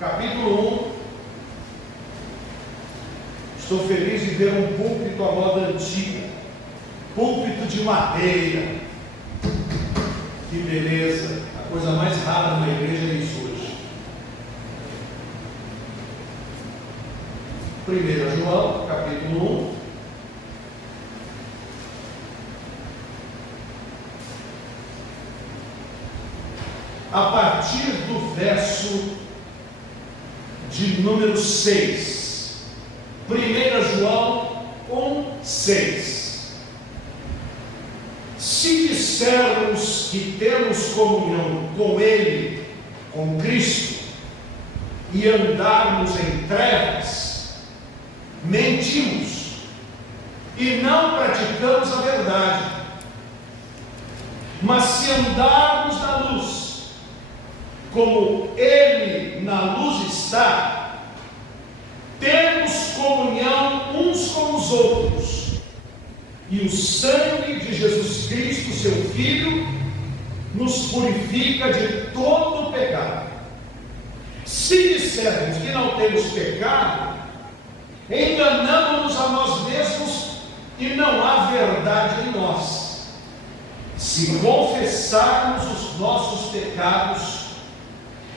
capítulo 1. Estou feliz de ver um púlpito à moda antiga, púlpito de madeira. Que beleza! A coisa mais rara na igreja é isso hoje. 1 João, capítulo 1. A partir do verso de número 6. 1 João 1:6. Se dissermos que temos comunhão com Ele, com Cristo, e andarmos em trevas, mentimos e não praticamos a verdade. Mas se andarmos na luz, como Ele na luz está, temos comunhão uns com os outros, e o sangue de Jesus Cristo, seu Filho, nos purifica de todo o pecado. Se dissermos que não temos pecado, enganamos-nos a nós mesmos e não há verdade em nós. Se confessarmos os nossos pecados,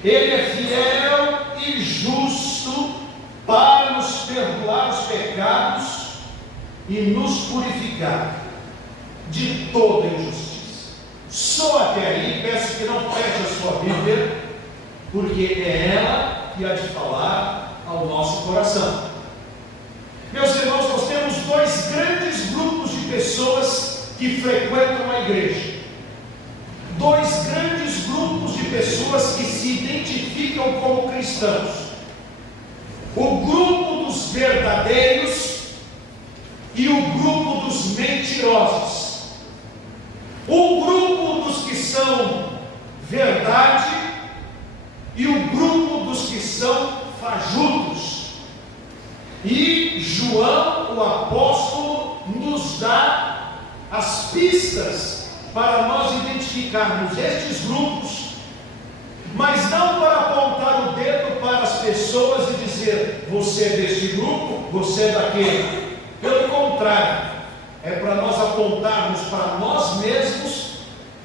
Ele é fiel e justo para nos perdoar os pecados e nos purificar de toda injustiça. Só até aí, peço que não feche a sua Bíblia, porque é ela que há de falar ao nosso coração. Meus irmãos, nós temos dois grandes grupos de pessoas que frequentam a igreja. Dois grandes grupos de pessoas que se identificam como cristãos. O grupo dos verdadeiros e o grupo dos mentirosos. O grupo dos que são verdade e o grupo dos que são fajutos. E João, o apóstolo, nos dá as pistas para nós identificarmos estes grupos, mas não para apontar o dedo para as pessoas e dizer: você é deste grupo, você é daquele. Pelo contrário, é para nós apontarmos para nós mesmos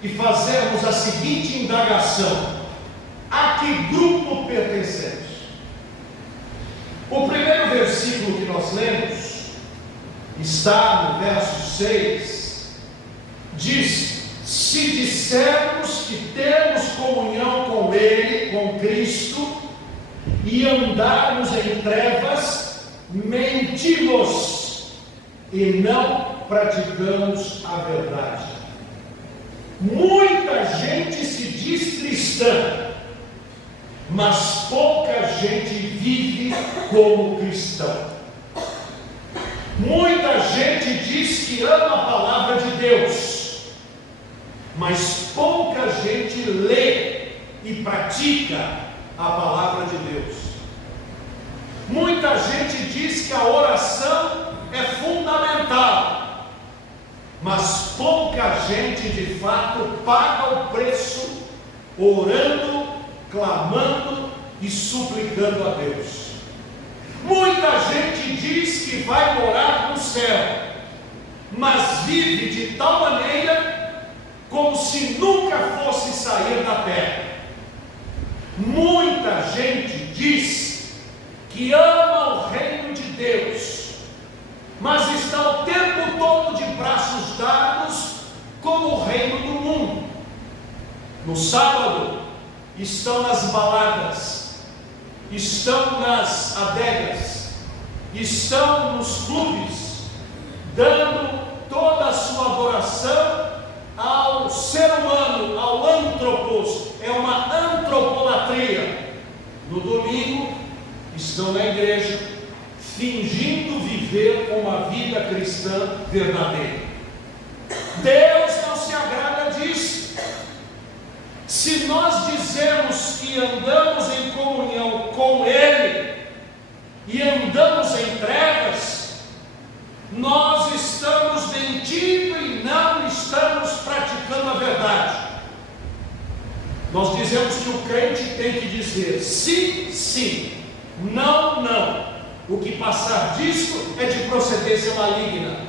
e fazermos a seguinte indagação: a que grupo pertencemos? O primeiro versículo que nós lemos está no verso 6, diz: se dissermos que temos comunhão com Ele, com Cristo, e andarmos em trevas, mentimos e não praticamos a verdade. Muita gente se diz cristã, mas pouca gente vive como cristão. Muita gente diz que ama a palavra de Deus, mas pouca gente lê e pratica a palavra de Deus. Muita gente diz que a oração é fundamental, mas pouca gente de fato paga o preço orando, clamando e suplicando a Deus. Muita gente diz que vai morar no céu, mas vive de tal maneira como se nunca fosse sair da terra. Muita gente diz que ama o reino de Deus, mas está o tempo todo de braços dados com o reino do mundo. No sábado estão nas baladas, estão nas adegas, estão nos clubes, dando toda a sua adoração ao ser humano, ao antropos. É uma antropolatria. No domingo estão na igreja, fingindo viver uma vida cristã verdadeira. Deus não se agrada disso. Se nós dizemos que andamos em comunhão com Ele e andamos em trevas, nós estamos mentindo e não estamos praticando a verdade. Nós dizemos dizemos que o crente tem que dizer sim, sim, não, não. O que passar disso é de procedência maligna.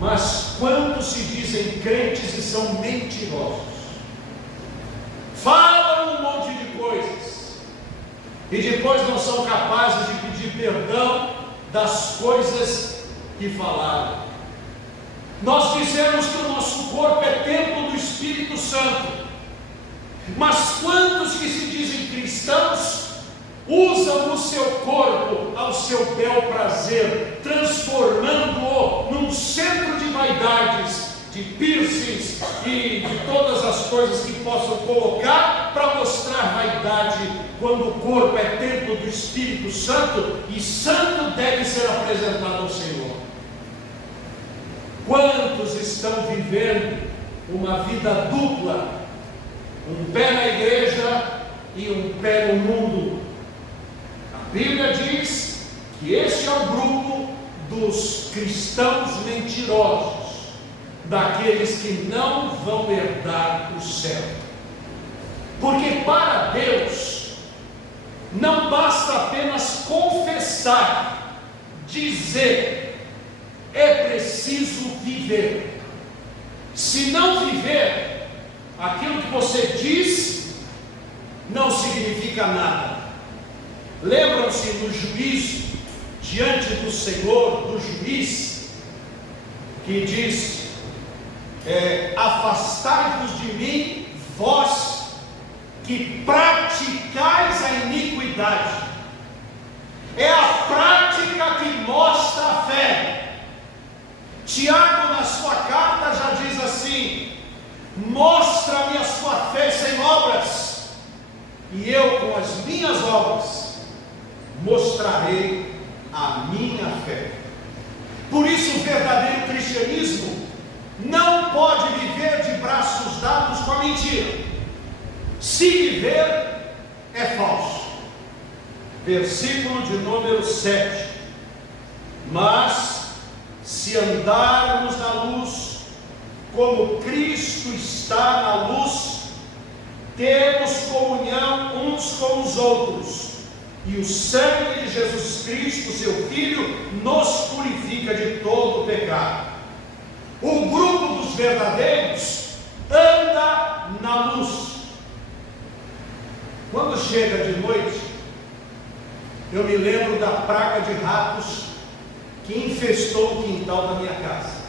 Mas quantos se dizem crentes e são mentirosos? Falam um monte de coisas e depois não são capazes de pedir perdão das coisas que falaram. Nós dizemos que o nosso corpo é templo do Espírito Santo, mas quantos que se dizem cristãos usam o seu corpo ao seu bel prazer, transformando-o num centro de vaidades, de piercings e de todas as coisas que possam colocar para mostrar vaidade, quando o corpo é templo do Espírito Santo e santo deve ser apresentado ao Senhor. Quantos estão vivendo uma vida dupla, um pé na igreja e um pé no mundo? A Bíblia diz que este é o grupo dos cristãos mentirosos, daqueles que não vão herdar o céu. Porque para Deus não basta apenas confessar, dizer, é preciso viver. Se não viver, aquilo que você diz não significa nada. Lembram-se no juízo, diante do Senhor, do juiz, que diz: afastai-vos de mim, vós que praticais a iniquidade. É a prática que mostra a fé. Tiago, na sua carta, já diz assim: mostra-me a sua fé sem obras, e eu com as minhas obras mostrarei a minha fé. Por isso o verdadeiro cristianismo não pode viver de braços dados com a mentira. Se viver, é falso. Versículo de número 7. Mas se andarmos na luz, como Cristo está na luz, temos comunhão uns com os outros, e o sangue de Jesus Cristo, seu Filho, nos purifica de todo o pecado. O grupo dos verdadeiros anda na luz. Quando chega de noite, eu me lembro da praga de ratos que infestou o quintal da minha casa.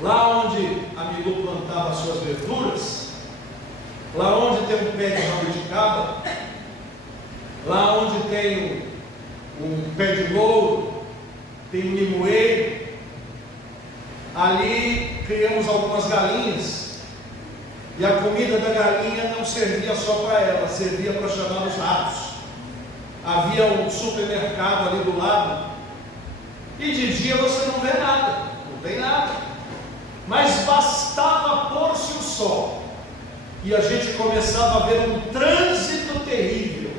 Lá onde a Milu plantava suas verduras, lá onde tem um pé de jabuticaba, lá onde tem um pé de louro, tem um limoeiro, ali criamos algumas galinhas, e a comida da galinha não servia só para ela, servia para chamar os ratos. Havia um supermercado ali do lado, e de dia você não vê nada, não tem nada, mas bastava pôr-se o sol, e a gente começava a ver um trânsito terrível,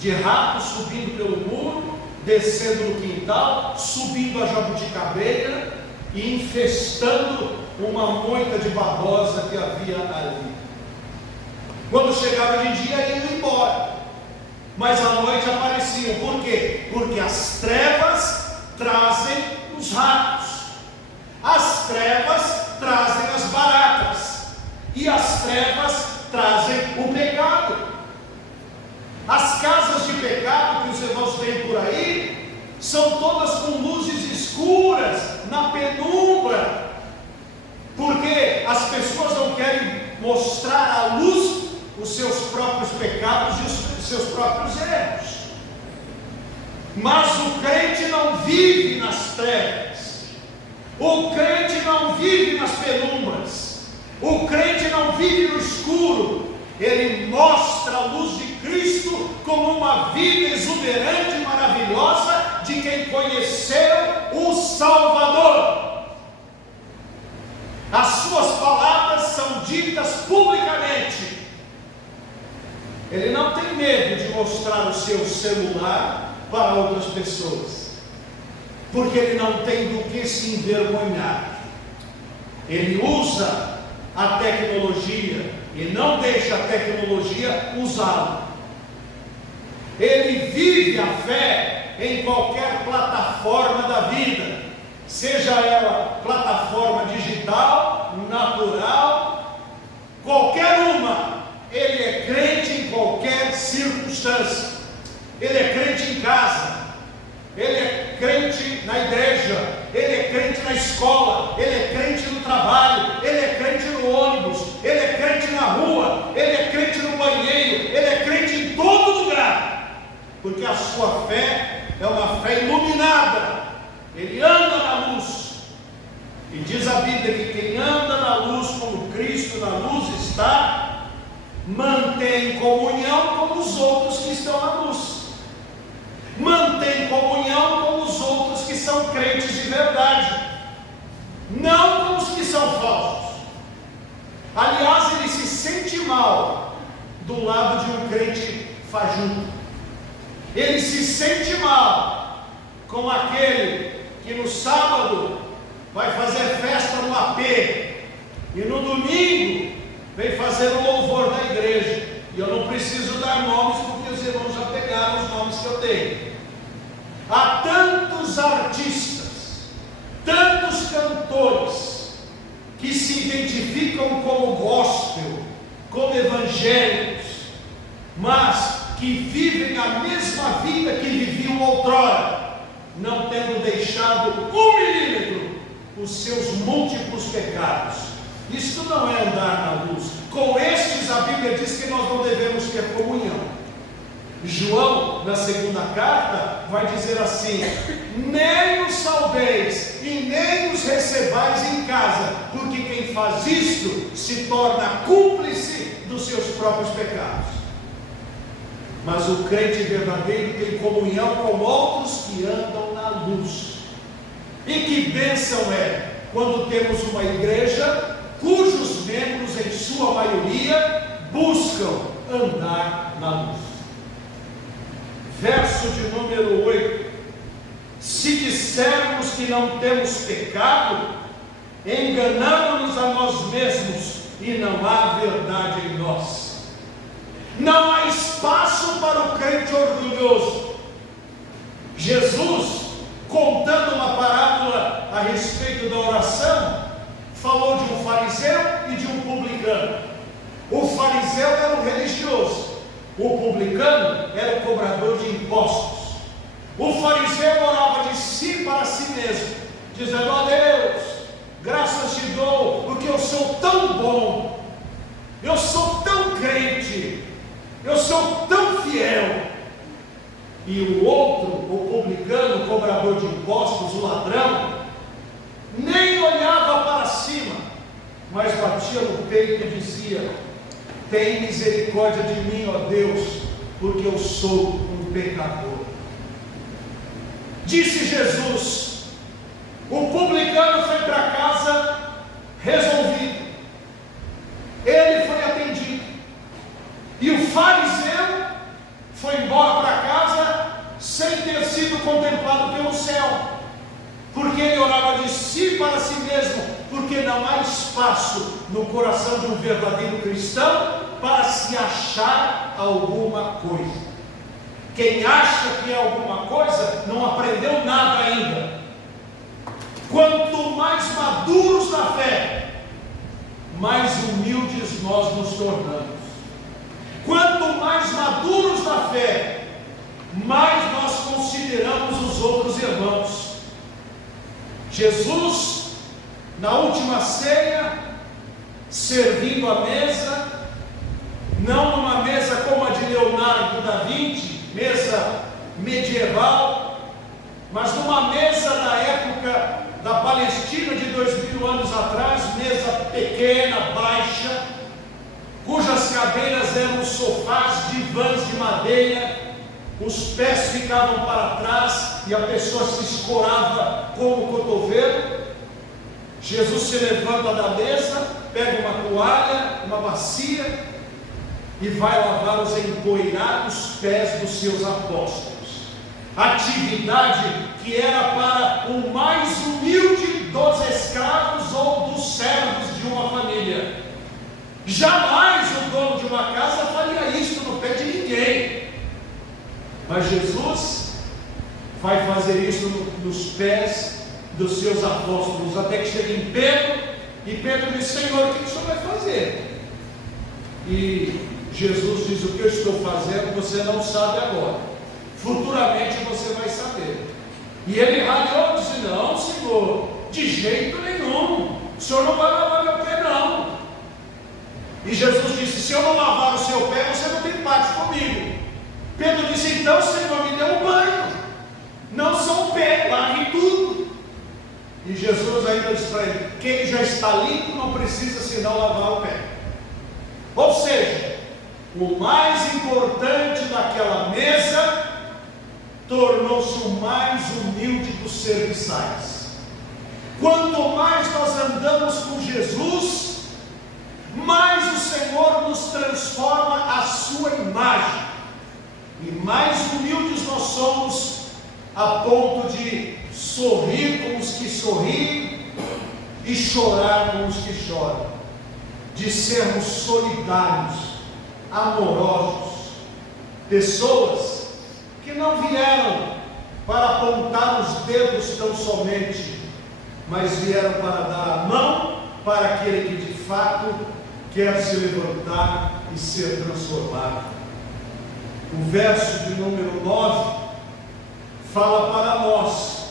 de ratos subindo pelo muro, descendo no quintal, subindo a jabuticabeira e infestando uma moita de babosa que havia ali. Quando chegava de dia, iam embora, mas à noite apareciam. Por quê? Porque as trevas trazem os ratos, as trevas trazem as baratas, e as trevas trazem o pecado. As casas de pecado que os irmãos têm por aí são todas com luzes escuras, na penumbra, porque as pessoas não querem mostrar à luz os seus próprios pecados e os seus próprios erros. Mas o crente não vive nas trevas, o crente não vive nas penumbras, o crente não vive no escuro. Ele mostra a luz de Cristo como uma vida exuberante e maravilhosa de quem conheceu o Salvador. As suas palavras são ditas publicamente. Ele não tem medo de mostrar o seu celular para outras pessoas, porque ele não tem do que se envergonhar. Ele usa a tecnologia e não deixa a tecnologia usá-lo. Ele vive a fé em qualquer plataforma da vida, seja ela plataforma digital, natural, qualquer uma. Ele é crente em qualquer circunstância. Ele é crente em casa, ele é crente na igreja, ele é crente na escola, ele é crente no trabalho, ele é crente no ônibus, ele é crente na rua, ele é crente no banheiro, ele é crente em todo lugar, porque a sua fé é uma fé iluminada. Ele anda na luz, e diz a Bíblia que quem anda na luz como Cristo na luz está, mantém comunhão com os outros que estão na luz, mantém comunhão com os outros que são crentes de verdade, não com os que são falsos. Aliás, ele se sente mal do lado de um crente fajuto, ele se sente mal com aquele que no sábado vai fazer festa no AP e no domingo vem fazer o louvor da igreja. E eu não preciso dar nomes, porque os irmãos já pegaram os nomes que eu tenho. Há tantos artistas, tantos cantores que se identificam como gospel, como evangélicos, mas que vivem a mesma vida que viviam outrora, não tendo deixado 1 milímetro os seus múltiplos pecados. Isto não é andar na luz. Com estes, a Bíblia diz que nós não devemos ter comunhão. João, na segunda carta, vai dizer assim: nem os salveis e nem os recebais em casa, porque quem faz isto se torna cúmplice dos seus próprios pecados. Mas o crente verdadeiro tem comunhão com outros que andam na luz. E que bênção é quando temos uma igreja cujos membros, em sua maioria, buscam andar na luz. Verso de número 8: se dissermos que não temos pecado, enganamos-nos a nós mesmos e não há verdade em nós. Não há espaço para o crente orgulhoso. Jesus, contando uma parábola a respeito da oração, falou de um fariseu e de um publicano. O fariseu era o religioso, o publicano era o cobrador de impostos. O fariseu orava de si para si mesmo, dizendo: ó Deus, graças te dou, porque eu sou tão bom, eu sou tão crente, eu sou tão fiel. E o outro, o publicano, o cobrador de impostos, o ladrão, nem olhava para cima, mas batia no peito e dizia: tem misericórdia de mim, ó Deus, porque eu sou um pecador. Disse Jesus: o publicano foi para casa resolvido, ele foi atendido, e o fariseu foi embora para casa sem ter sido contemplado pelo céu, porque ele orava de si para si mesmo, porque não há espaço no coração de um verdadeiro cristão para se achar alguma coisa. Quem acha que é alguma coisa não aprendeu nada ainda. Quanto mais maduros na fé, mais humildes nós nos tornamos. Quanto mais maduros na fé, mais nós consideramos os outros irmãos. Jesus, na última ceia, servindo a mesa, não numa mesa como a de Leonardo da Vinci, mesa medieval, mas numa mesa da época da Palestina de 2000 anos atrás, mesa pequena, baixa, cujas cadeiras eram sofás, divãs de madeira, os pés ficavam para trás e a pessoa se escorava com o cotovelo. Jesus se levanta da mesa, pega uma toalha, uma bacia e vai lavar os empoeirados pés dos seus apóstolos. Atividade que era para o mais humilde dos escravos ou dos servos de uma família. Jamais dono de uma casa faria isso no pé de ninguém. Mas Jesus vai fazer isso nos pés dos seus apóstolos, até que chega em Pedro, e Pedro diz: Senhor, o que o Senhor vai fazer? E Jesus diz: o que eu estou fazendo você não sabe agora, futuramente você vai saber. E ele ralhou e disse: não, Senhor, de jeito nenhum, o Senhor não vai lavar meu pé, não. E Jesus disse: se eu não lavar o seu pé, você não tem parte comigo. Pedro disse: então, Senhor, me dê um banho, não só o pé, lave tudo. E Jesus ainda disse para ele: quem já está limpo não precisa senão lavar o pé. Ou seja, o mais importante daquela mesa tornou-se o mais humilde dos serviçais. Quanto mais nós andamos com Jesus, mais o Senhor nos transforma à sua imagem, e mais humildes nós somos, a ponto de sorrir com os que sorriem e chorar com os que choram, de sermos solidários, amorosos, pessoas que não vieram para apontar os dedos tão somente, mas vieram para dar a mão para aquele que de fato quer se levantar e ser transformado. O verso de número 9 fala para nós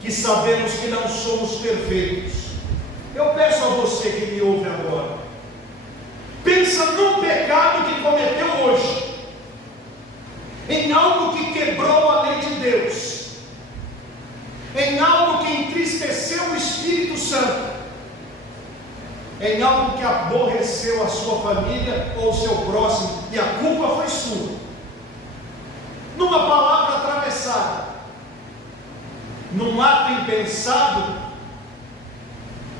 que sabemos que não somos perfeitos. Eu peço a você que me ouve agora, pensa num pecado que cometeu hoje, em algo que quebrou a lei de Deus, em algo que entristeceu o Espírito Santo, em algo que aborreceu a sua família ou o seu próximo, e a culpa foi sua, numa palavra atravessada, num ato impensado,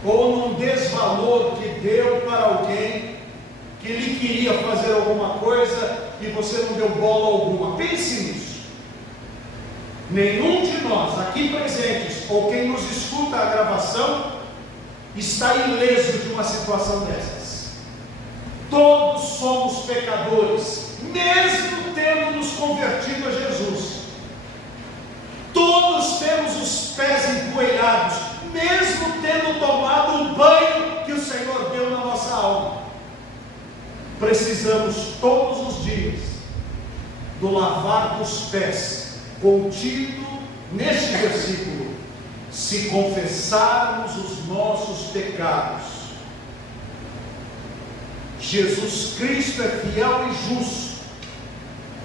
ou num desvalor que deu para alguém que lhe queria fazer alguma coisa e você não deu bola alguma. Pense nisso. Nenhum de nós aqui presentes, ou quem nos escuta a gravação, está ileso de uma situação dessas. Todos somos pecadores, mesmo tendo nos convertido a Jesus. Todos temos os pés empoeirados, mesmo tendo tomado o banho que o Senhor deu na nossa alma. Precisamos todos os dias do lavar dos pés, contido neste versículo: se confessarmos os nossos pecados, Jesus Cristo é fiel e justo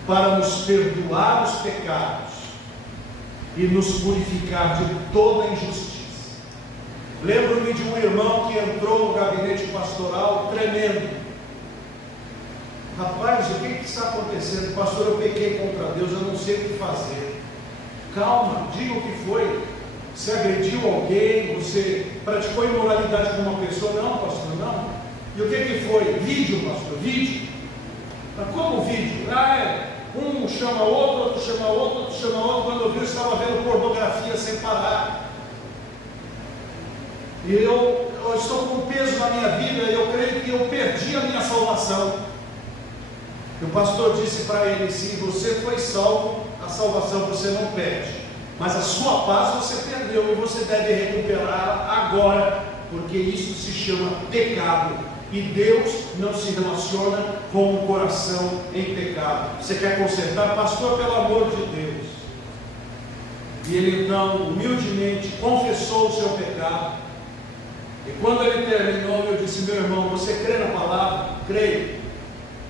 para nos perdoar os pecados e nos purificar de toda injustiça. Lembro-me de um irmão que entrou no gabinete pastoral tremendo. Rapaz, o que está acontecendo? Pastor, eu pequei contra Deus, eu não sei o que fazer. Calma, diga o que foi. Você agrediu alguém? Você praticou imoralidade com uma pessoa? Não, pastor, não. E o que foi? Vídeo, pastor, vídeo. Mas como vídeo? Um chama outro, outro chama outro, outro chama outro. Quando eu vi, eu estava vendo pornografia sem parar. E eu estou com peso na minha vida, e eu creio que eu perdi a minha salvação. E o pastor disse para ele: se você foi salvo, a salvação você não perde, mas a sua paz você perdeu, e você deve recuperá-la agora, porque isso se chama pecado, e Deus não se relaciona com um coração em pecado. Você quer consertar? Pastor, pelo amor de Deus. E ele então humildemente confessou o seu pecado, e quando ele terminou, eu disse: meu irmão, você crê na palavra? Creio.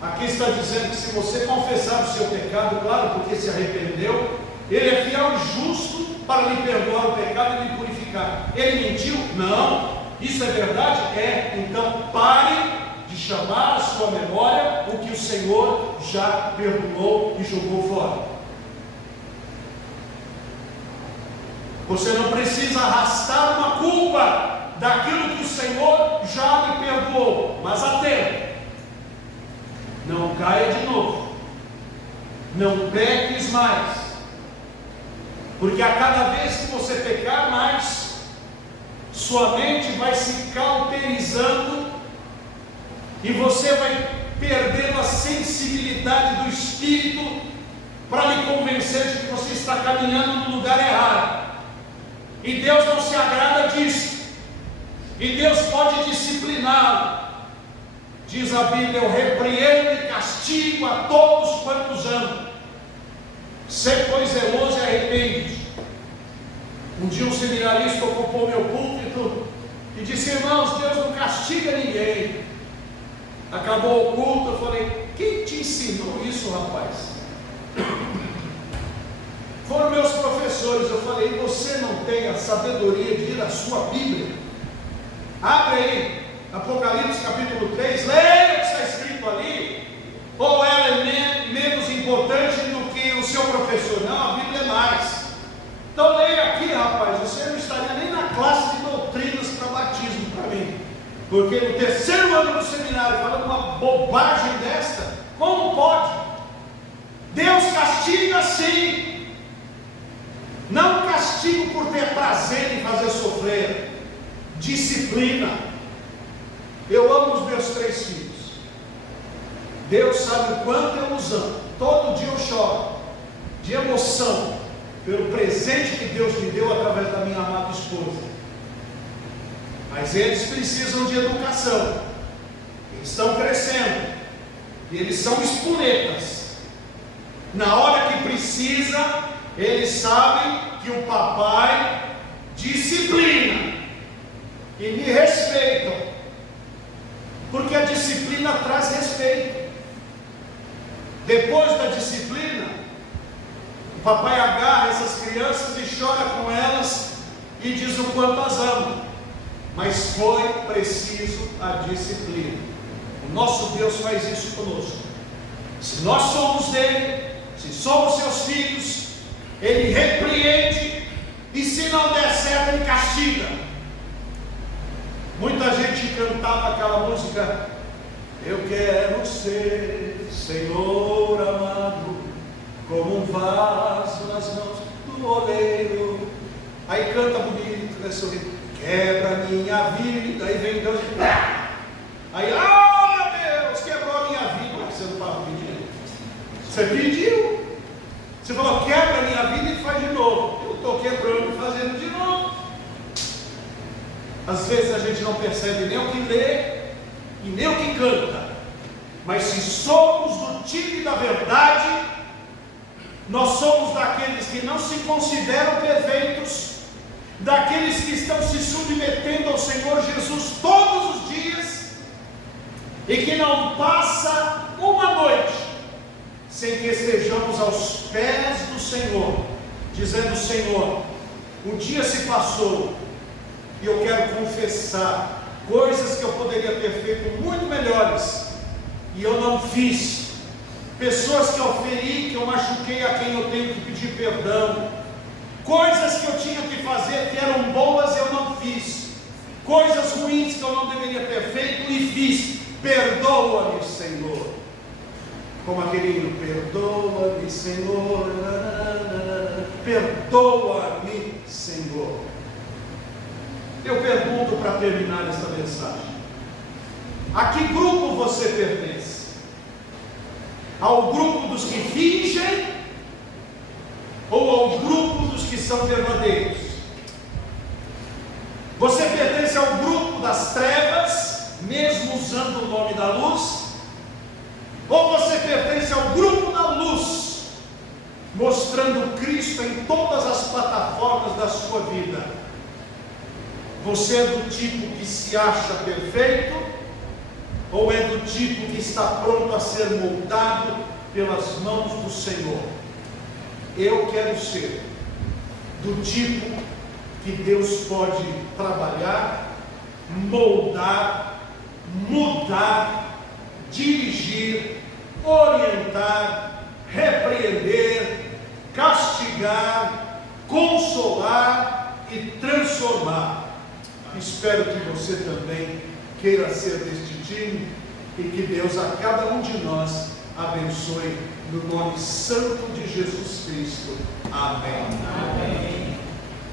Aqui está dizendo que se você confessar o seu pecado, claro, porque se arrependeu, Ele é fiel e justo para lhe perdoar o pecado e lhe purificar. Ele mentiu? Não. Isso é verdade? É. Então pare de chamar à sua memória o que o Senhor já perdoou e jogou fora. Você não precisa arrastar uma culpa daquilo que o Senhor já lhe perdoou, mas atento. Não caia de novo, não peques mais, porque a cada vez que você pecar mais, sua mente vai se cauterizando e você vai perdendo a sensibilidade do Espírito para lhe convencer de que você está caminhando no lugar errado. E Deus não se agrada disso. E Deus pode discipliná-lo. Diz a Bíblia: eu repreendo e castigo a todos quantos amo. Sê, pois, zeloso e arrepende-te. Um dia um seminarista ocupou meu púlpito e disse: irmãos, Deus não castiga ninguém. Acabou o culto, eu falei: quem te ensinou isso, rapaz? Foram meus professores. Eu falei: você não tem a sabedoria de ir à sua Bíblia? Abre aí, Apocalipse capítulo 3, leia o que está escrito ali. Ou ela é menos importante do que o seu professor? Não, a Bíblia é mais. Então leia aqui, rapaz. Você não estaria nem na classe de doutrinas para batismo para mim, porque no terceiro ano do seminário falando uma bobagem desta, como pode? Deus castiga sim. Não castigo por ter prazer em fazer sofrer. Disciplina. Eu amo os meus 3 filhos. Deus sabe o quanto eu os amo. Todo dia eu choro de emoção pelo presente que Deus me deu através da minha amada esposa. Mas eles precisam de educação. Eles estão crescendo. E eles são espuretas. Na hora que precisa, eles sabem que o papai disciplina e me respeitam, porque a disciplina traz respeito. Depois da disciplina, o papai agarra essas crianças e chora com elas e diz o quanto as ama. Mas foi preciso a disciplina. O nosso Deus faz isso conosco. Se nós somos dele, se somos seus filhos, ele repreende, e se não der certo, ele castiga. Muita gente cantava aquela música: eu quero ser, Senhor amado, como um vaso nas mãos do oleiro. Aí canta bonito, né, sorrindo: quebra minha vida. Aí vem Deus e aí, meu Deus, quebrou a minha vida. Você não estava pedindo? Você pediu. Você falou: quebra a minha vida e faz de novo. Eu estou quebrando e fazendo de novo. Às vezes a gente não percebe nem o que lê e nem o que canta. Mas se somos do time da verdade, nós somos daqueles que não se consideram perfeitos, daqueles que estão se submetendo ao Senhor Jesus todos os dias, e que não passa uma noite sem que estejamos aos pés do Senhor, dizendo: Senhor, o dia se passou, e eu quero confessar coisas que eu poderia ter feito muito melhores, e eu não fiz. Pessoas que eu feri, que eu machuquei, a quem eu tenho que pedir perdão. Coisas que eu tinha que fazer, que eram boas, eu não fiz. Coisas ruins que eu não deveria ter feito e fiz. Perdoa-me, Senhor. Como aquele hino: perdoa-me, Senhor. Perdoa-me, Senhor. Eu pergunto para terminar esta mensagem: a que grupo você pertence? Ao grupo dos que fingem ou ao grupo dos que são verdadeiros? Você pertence ao grupo das trevas, mesmo usando o nome da luz? Ou você pertence ao grupo da luz, mostrando Cristo em todas as plataformas da sua vida? Você é do tipo que se acha perfeito, ou é do tipo que está pronto a ser moldado pelas mãos do Senhor? Eu quero ser do tipo que Deus pode trabalhar, moldar, mudar, dirigir, orientar, repreender, castigar, consolar e transformar. Espero que você também queira ser deste time, e que Deus a cada um de nós abençoe no nome santo de Jesus Cristo. Amém. Amém.